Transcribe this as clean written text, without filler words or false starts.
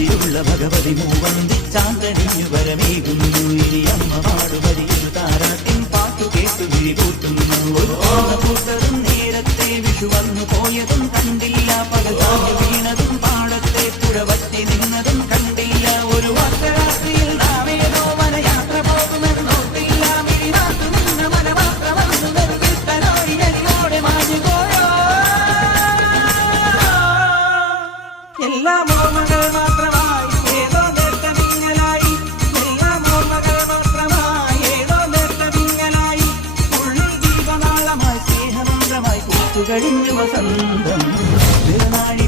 നെഞ്ചിലുള്ള ഭഗവതി മൂവന്തി ചാന്തനിഞ്ഞു വരമേകുന്നു ഇനി അമ്മ പാടുപതിയൊരു താരാട്ടിൻ പാട്ടു കേട്ടു വിഴികൂട്ടുന്നു ഒരു ഓണ പൂത്തതും നേരത്തെ വിഷു വന്നു പോയതും കണ്ടില്ല പകൽ വീണതും പാടത്തെ പുഴ വറ്റി നിന്നതും കണ്ടില്ല ഒരു വർഷരാത്രിയിൽ നാമേതോ വനയാത്ര പോകുമെന്നോട്ടില്ല മിഴിനാട്ടു നിന്ന മന മാത്രമന്നു നിർവിത്തനോടെ മാഞ്ഞുപോയോ എല്ലാം ഓർമ്മകൾ മാത്രമായി ഏതോ നേർത്തമിങ്ങലായി എല്ലാം ഓർമ്മകൾ മാത്രമായി ഏതോ നേർത്തമിങ്ങലായി ഉള്ളിൽ ദീപനാളമായി സ്നേഹമന്ത്രമായി കൂത്തുകഴിഞ്ഞു വസന്തം തിരുനാഴി